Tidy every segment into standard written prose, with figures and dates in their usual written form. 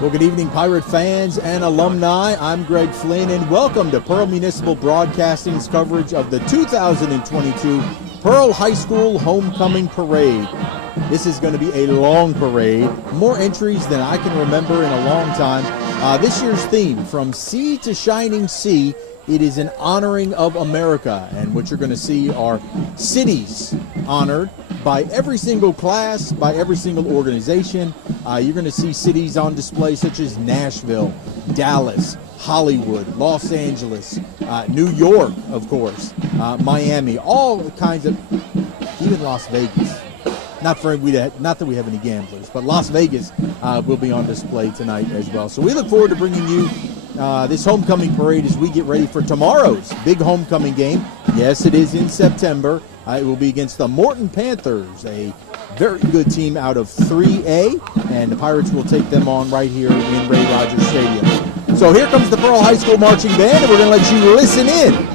Well, good evening, Pirate fans and alumni. I'm Greg Flynn, and welcome to Pearl Municipal Broadcasting's coverage of the 2022 Pearl High School Homecoming Parade. This is going to be a long parade, more entries than I can remember in a long time. This year's theme, From Sea to Shining Sea, it is an honoring of America, and what you're going to see are cities honored by every single class, by every single organization. You're going to see cities on display such as Nashville, Dallas, Hollywood, Los Angeles, New York, of course, Miami, all kinds of, even Las Vegas. Not that we have any gamblers, but Las Vegas will be on display tonight as well. So we look forward to bringing you this homecoming parade as we get ready for tomorrow's big homecoming game. Yes, it is in September. It will be against the Morton Panthers, a very good team out of 3A, and the Pirates will take them on right here in Ray Rogers Stadium. So here comes the Pearl High School Marching Band, and we're going to let you listen in.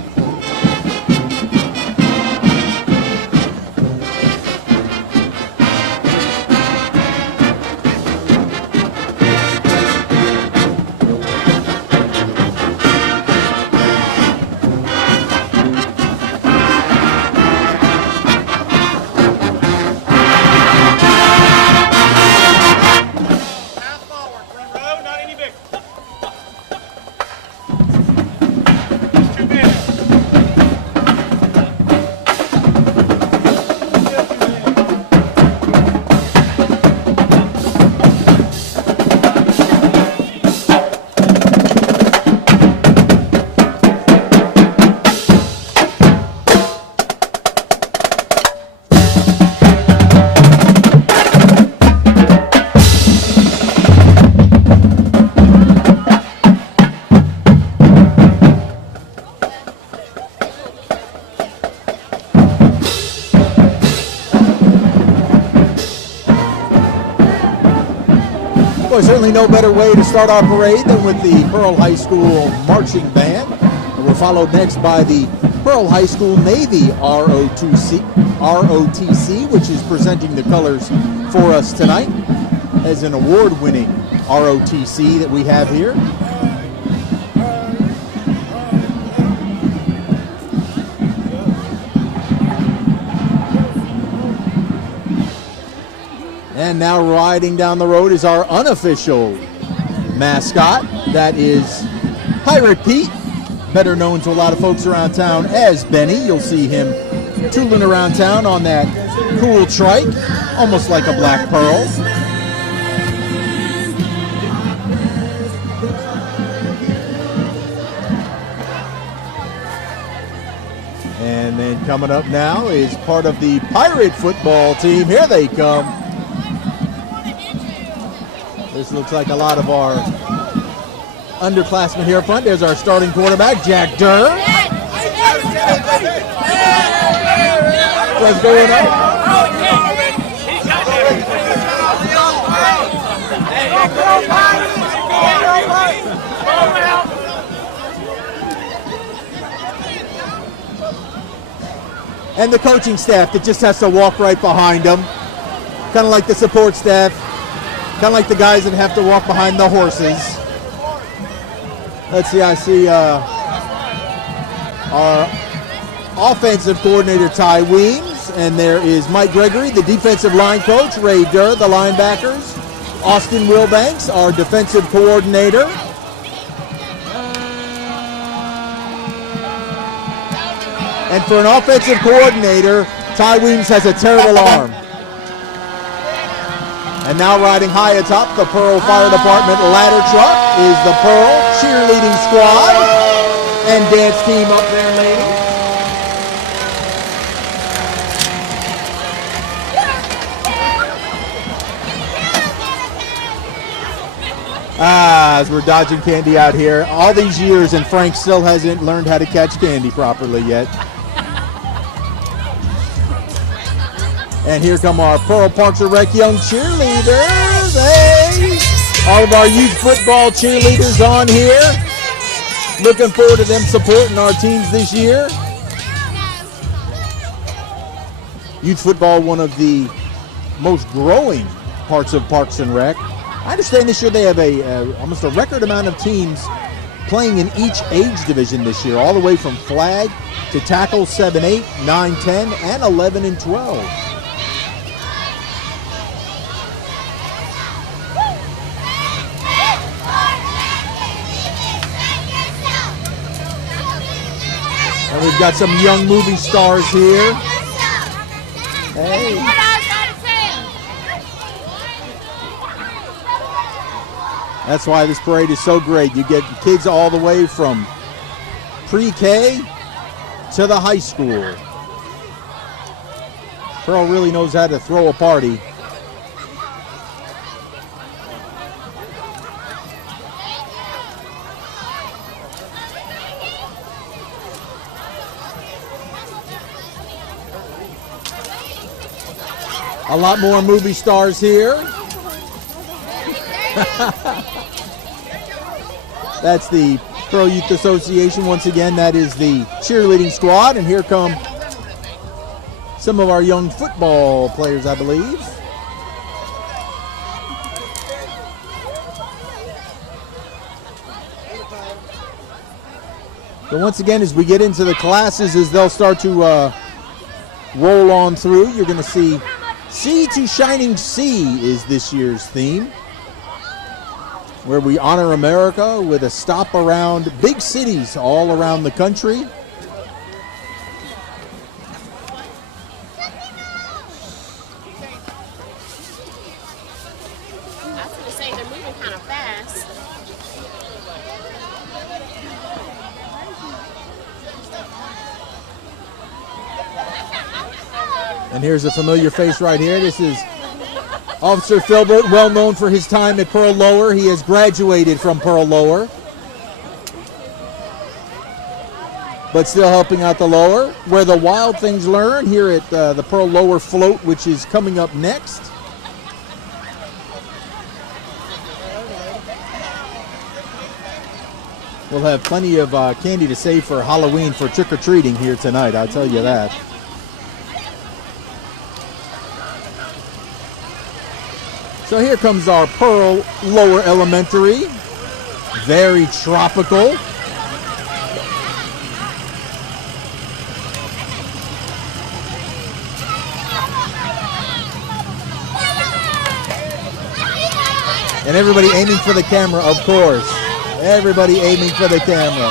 Certainly no better way to start our parade than with the Pearl High School Marching Band. And we're followed next by the Pearl High School Navy ROTC, which is presenting the colors for us tonight as an award-winning ROTC that we have here. And now riding down the road is our unofficial mascot. That is Pirate Pete, better known to a lot of folks around town as Benny. You'll see him tooling around town on that cool trike, almost like a black pearl. And then coming up now is part of the Pirate football team. Here they come. This looks like a lot of our underclassmen here up front. There's our starting quarterback, Jack Durr. What's going on? And the coaching staff that just has to walk right behind them. Kind of like the support staff. Kind of like the guys that have to walk behind the horses. Let's see, I see our offensive coordinator, Ty Weems, and there is Mike Gregory, the defensive line coach, Ray Durr, the linebackers, Austin Wilbanks, our defensive coordinator. And for an offensive coordinator, Ty Weems has a terrible arm. And now riding high atop the Pearl Fire Department ladder truck is the Pearl cheerleading squad and dance team up there, ladies. As we're dodging candy out here. All these years and Frank still hasn't learned how to catch candy properly yet. And here come our Pearl Parks and Rec young cheerleaders. Hey! All of our youth football cheerleaders on here. Looking forward to them supporting our teams this year. Youth football, one of the most growing parts of Parks and Rec. I understand this year they have almost a record amount of teams playing in each age division this year, all the way from flag to tackle, 7, 8, 9, 10, and 11 and 12. And we've got some young movie stars here. Hey. That's why this parade is so great. You get kids all the way from pre-K to the high school. Pearl really knows how to throw a party. A lot more movie stars here. That's the Pearl Youth Association. Once again, that is the cheerleading squad. And here come some of our young football players, I believe. So once again, as we get into the classes, as they'll start to roll on through, you're going to see Sea to Shining Sea is this year's theme, where we honor America with a stop around big cities all around the country. I was going to say they're moving kind of fast. And here's a familiar face right here. This is Officer Filbert, well known for his time at Pearl Lower. He has graduated from Pearl Lower, but still helping out the Lower, where the wild things learn here at the Pearl Lower Float, which is coming up next. We'll have plenty of candy to save for Halloween for trick-or-treating here tonight, I'll tell you that. So here comes our Pearl Lower Elementary. Very tropical. And everybody aiming for the camera, of course. Everybody aiming for the camera.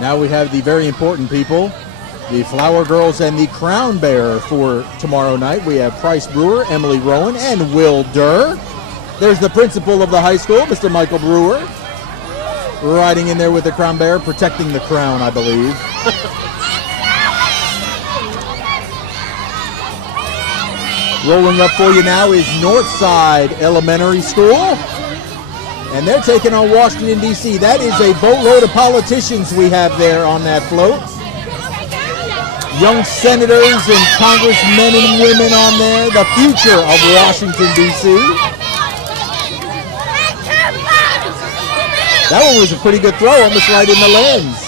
Now we have the very important people, the Flower Girls and the Crown Bearer for tomorrow night. We have Price Brewer, Emily Rowan, and Will Durr. There's the principal of the high school, Mr. Michael Brewer, riding in there with the Crown Bearer, protecting the crown, I believe. Rolling up for you now is Northside Elementary School. And they're taking on Washington, D.C. That is a boatload of politicians we have there on that float. Young senators and congressmen and women on there. The future of Washington, D.C. That one was a pretty good throw, almost right in the lens.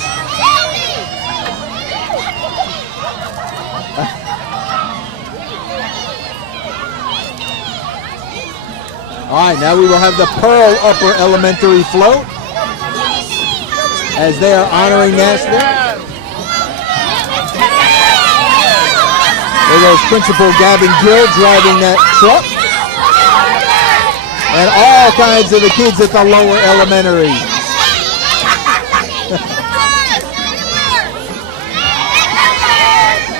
All right, now we will have the Pearl Upper Elementary float as they are honoring Nashville. There goes Principal Gavin Gill driving that truck. And all kinds of the kids at the lower elementary.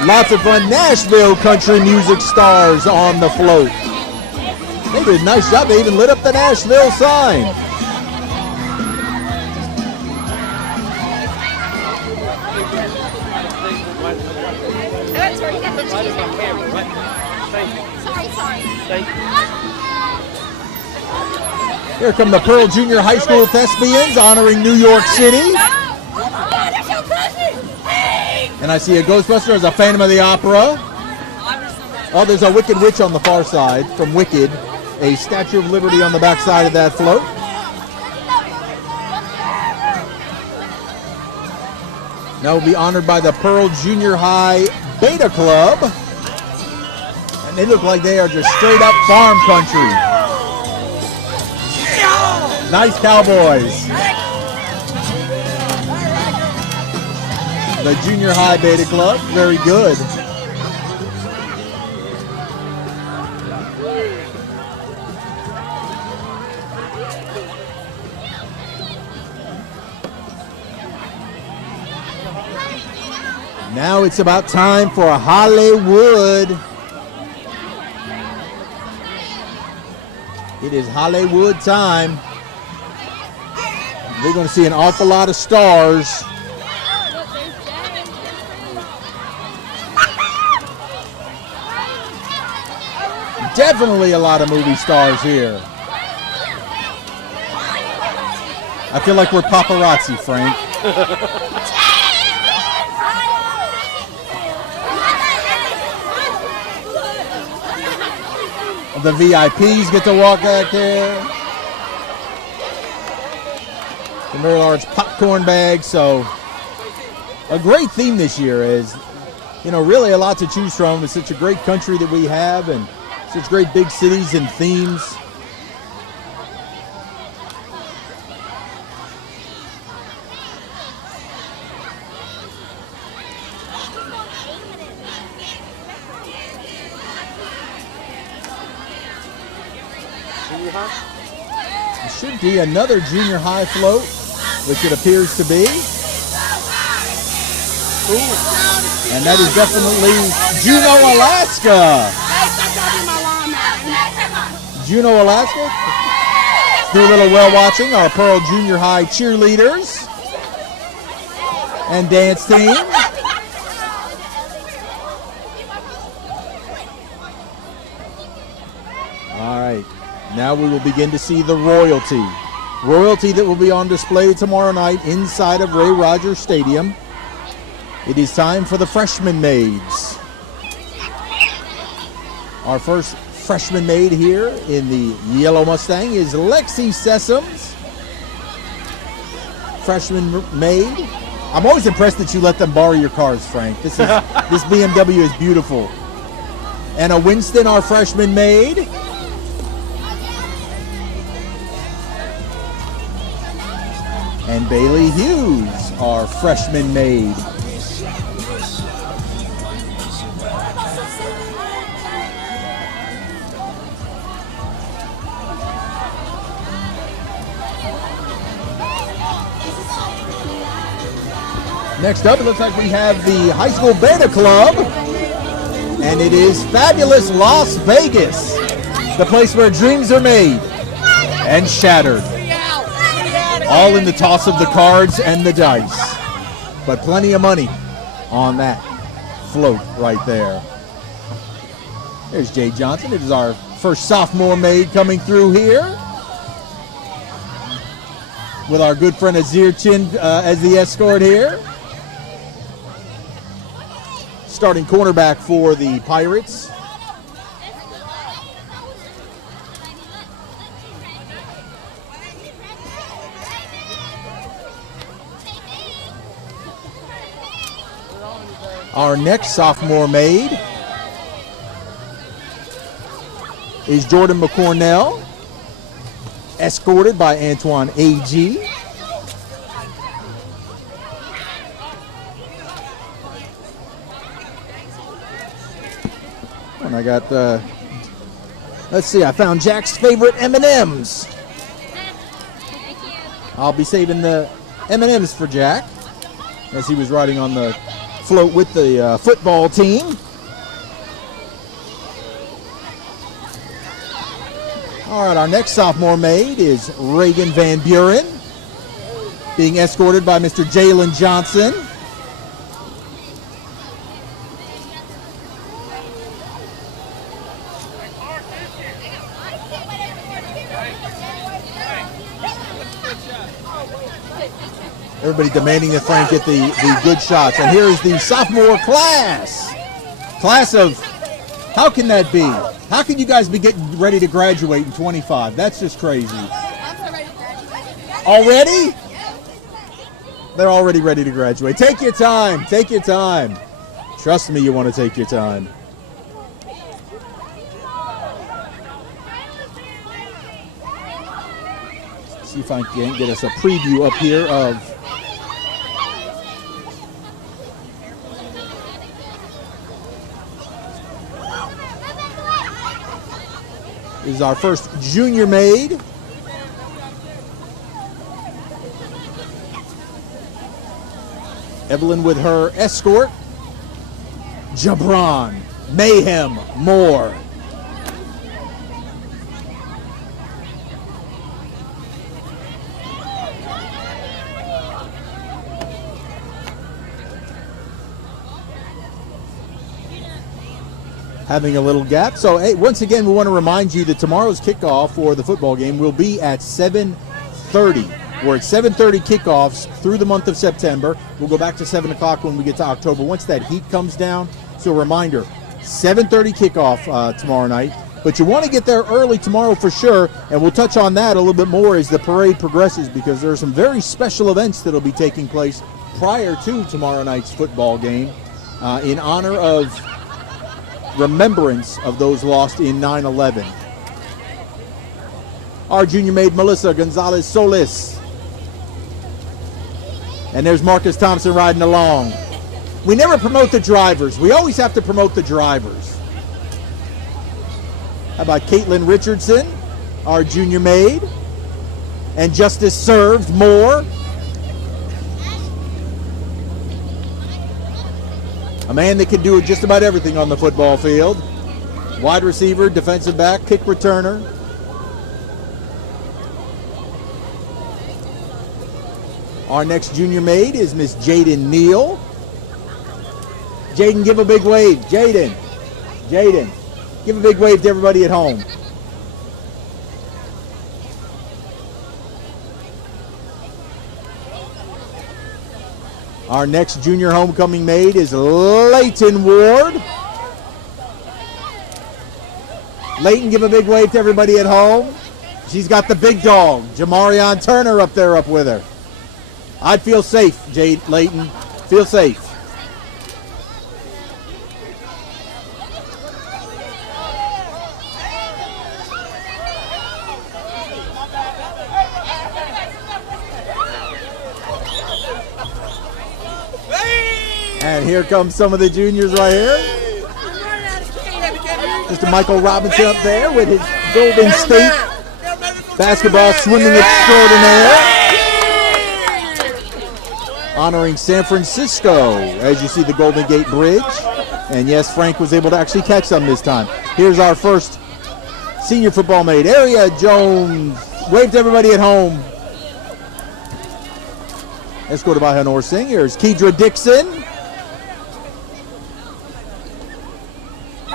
Lots of fun Nashville country music stars on the float. They did a nice job. They even lit up the Nashville sign. Here come the Pearl Junior High School Thespians honoring New York City. And I see a Ghostbuster as a Phantom of the Opera. Oh, there's a Wicked Witch on the far side from Wicked. A Statue of Liberty on the back side of that float. Now will be honored by the Pearl Junior High Beta Club. And they look like they are just straight up farm country. Nice Cowboys. The Junior High Beta Club, very good. Now it's about time for Hollywood. It is Hollywood time. We're going to see an awful lot of stars. Definitely a lot of movie stars here. I feel like we're paparazzi, Frank. The VIPs get to walk out there. The very large popcorn bag. So a great theme this year is, you know, really a lot to choose from. It's such a great country that we have and such great big cities and themes. It should be another junior high float, which it appears to be. Ooh. And that is definitely Juneau, Alaska. Juneau, Alaska. Do a little well watching our Pearl Junior High cheerleaders and dance team. All right. Now we will begin to see the royalty. Royalty that will be on display tomorrow night inside of Ray Rogers Stadium. It is time for the freshman maids. Our first freshman maid here in the yellow Mustang is Lexi Sessoms. Freshman maid. I'm always impressed that you let them borrow your cars, Frank. This BMW is beautiful. Anna Winston, our freshman maid. And Bailey Hughes, our freshman maid. Next up, it looks like we have the High School Beta Club. And it is fabulous Las Vegas, the place where dreams are made and shattered. All in the toss of the cards and the dice. But plenty of money on that float right there. There's Jay Johnson. It is our first sophomore maid coming through here. With our good friend Azir Chin as the escort here. Starting cornerback for the Pirates. Our next sophomore maid is Jordan McCornell, escorted by Antoine A.G. And I got, let's see, I found Jack's favorite M&Ms. I'll be saving the M&Ms for Jack as he was riding on the float with the football team. All right, our next sophomore maid is Reagan Van Buren, being escorted by Mr. Jalen Johnson. Everybody demanding that Frank get the good shots. And here is the sophomore class. Class of, how can that be? How can you guys be getting ready to graduate in 25? That's just crazy. I'm so ready to graduate. Already? They're already ready to graduate. Take your time. Take your time. Trust me, you want to take your time. See if I can get us a preview up here of this is our first junior maid. Evelyn with her escort. Jabron, Mayhem, Moore. Having a little gap. So, hey, once again, we want to remind you that tomorrow's kickoff for the football game will be at 7:30. We're at 7:30 kickoffs through the month of September. We'll go back to 7 o'clock when we get to October once that heat comes down. So, a reminder, 7:30 kickoff tomorrow night. But you want to get there early tomorrow for sure, and we'll touch on that a little bit more as the parade progresses because there are some very special events that will be taking place prior to tomorrow night's football game in honor of remembrance of those lost in 9/11. Our junior maid, Melissa Gonzalez Solis. And there's Marcus Thompson riding along. We never promote the drivers. We always have to promote the drivers. How about Caitlin Richardson, our junior maid? And Justice Served Moore. A man that can do just about everything on the football field. Wide receiver, defensive back, kick returner. Our next junior maid is Miss Jaden Neal. Jaden, give a big wave. Jaden, give a big wave to everybody at home. Our next junior homecoming maid is Leighton Ward. Leighton, give a big wave to everybody at home. She's got the big dog, Jamarion Turner, up there up with her. I'd feel safe, Leighton. Feel safe. And here comes some of the juniors right here. Mr. Michael Robinson up there with his Golden State basketball swimming extraordinaire. Honoring San Francisco as you see the Golden Gate Bridge. And yes, Frank was able to actually catch some this time. Here's our first senior football maid, Aria Jones. Wave to everybody at home. Escorted by Honor Singh. Here's Kedra Dixon.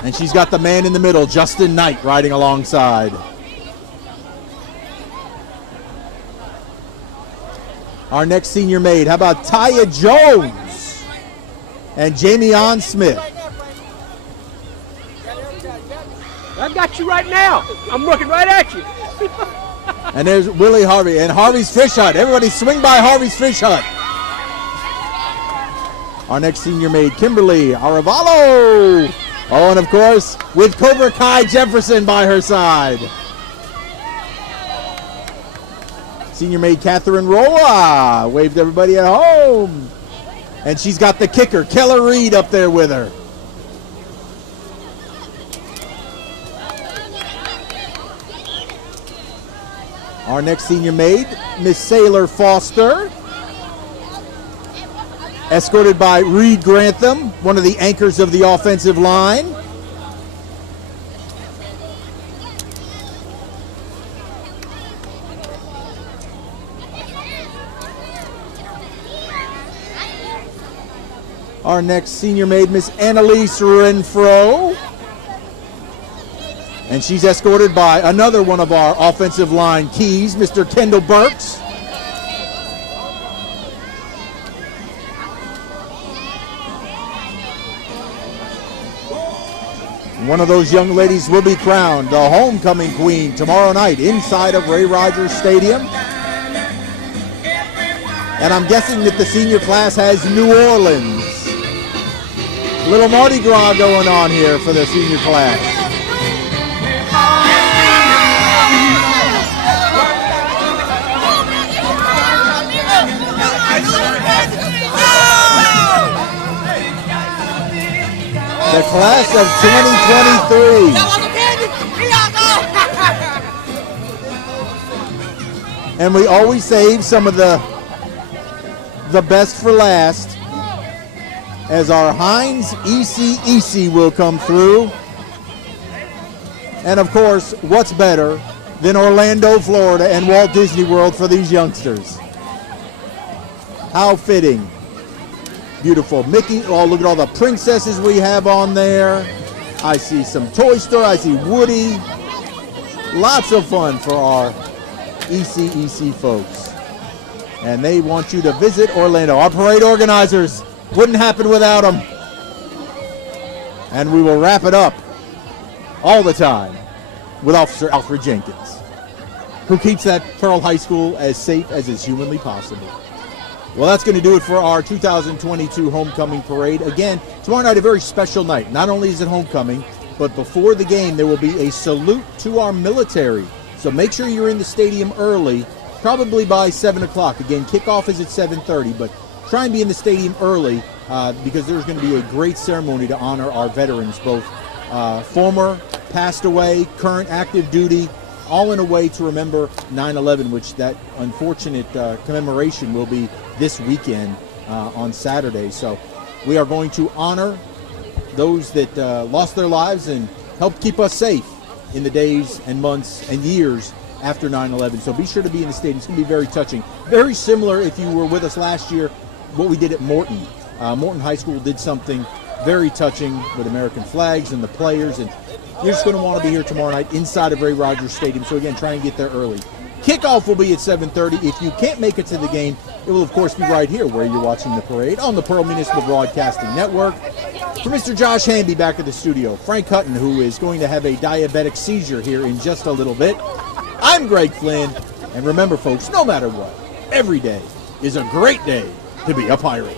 And she's got the man in the middle, Justin Knight, riding alongside. Our next senior maid, how about Taya Jones and Jamie Ann Smith? I got you right now. I'm looking right at you. And there's Willie Harvey and Harvey's Fish Hut. Everybody swing by Harvey's Fish Hut. Our next senior maid, Kimberly Aravalo. Oh, and of course, with Cobra Kai Jefferson by her side. Senior maid, Catherine Roa. Waved everybody at home. And she's got the kicker, Keller Reed, up there with her. Our next senior maid, Miss Sailor Foster. Escorted by Reed Grantham, one of the anchors of the offensive line. Our next senior maid, Miss Annalise Renfro. And she's escorted by another one of our offensive line keys, Mr. Kendall Burks. One of those young ladies will be crowned the homecoming queen tomorrow night inside of Ray Rogers Stadium. And I'm guessing that the senior class has New Orleans Little Mardi Gras going on here for the senior class. The class of 2023. And we always save some of the best for last, as our Heinz EC will come through. And of course, what's better than Orlando, Florida and Walt Disney World for these youngsters? How fitting. Beautiful Mickey. Oh, look at all the princesses we have on there. I see some Toy Story. I see Woody. Lots of fun for our EC folks. And they want you to visit Orlando. Our parade organizers, wouldn't happen without them. And we will wrap it up all the time with Officer Alfred Jenkins, who keeps that Pearl High School as safe as is humanly possible. Well, that's going to do it for our 2022 Homecoming Parade. Again, tomorrow night, a very special night. Not only is it homecoming, but before the game, there will be a salute to our military. So make sure you're in the stadium early, probably by 7 o'clock. Again, kickoff is at 7:30, but try and be in the stadium early because there's going to be a great ceremony to honor our veterans, both former, passed away, current active duty, all in a way to remember 9/11, which that unfortunate commemoration will be this weekend on Saturday. So we are going to honor those that lost their lives and helped keep us safe in the days and months and years after 9/11. So be sure to be in the stadium. It's going to be very touching. Very similar, if you were with us last year, what we did at Morton. Morton High School did something very touching with American flags and the players, and you're just going to want to be here tomorrow night inside of Ray Rogers Stadium. So again, try and get there early. Kickoff will be at 7:30. If you can't make it to the game, it will of course be right here where you're watching the parade on the Pearl Municipal Broadcasting Network. For Mr. Josh Hamby back at the studio, Frank Hutton, who is going to have a diabetic seizure here in just a little bit, I'm Greg Flynn, and remember folks, no matter what, every day is a great day to be a pirate.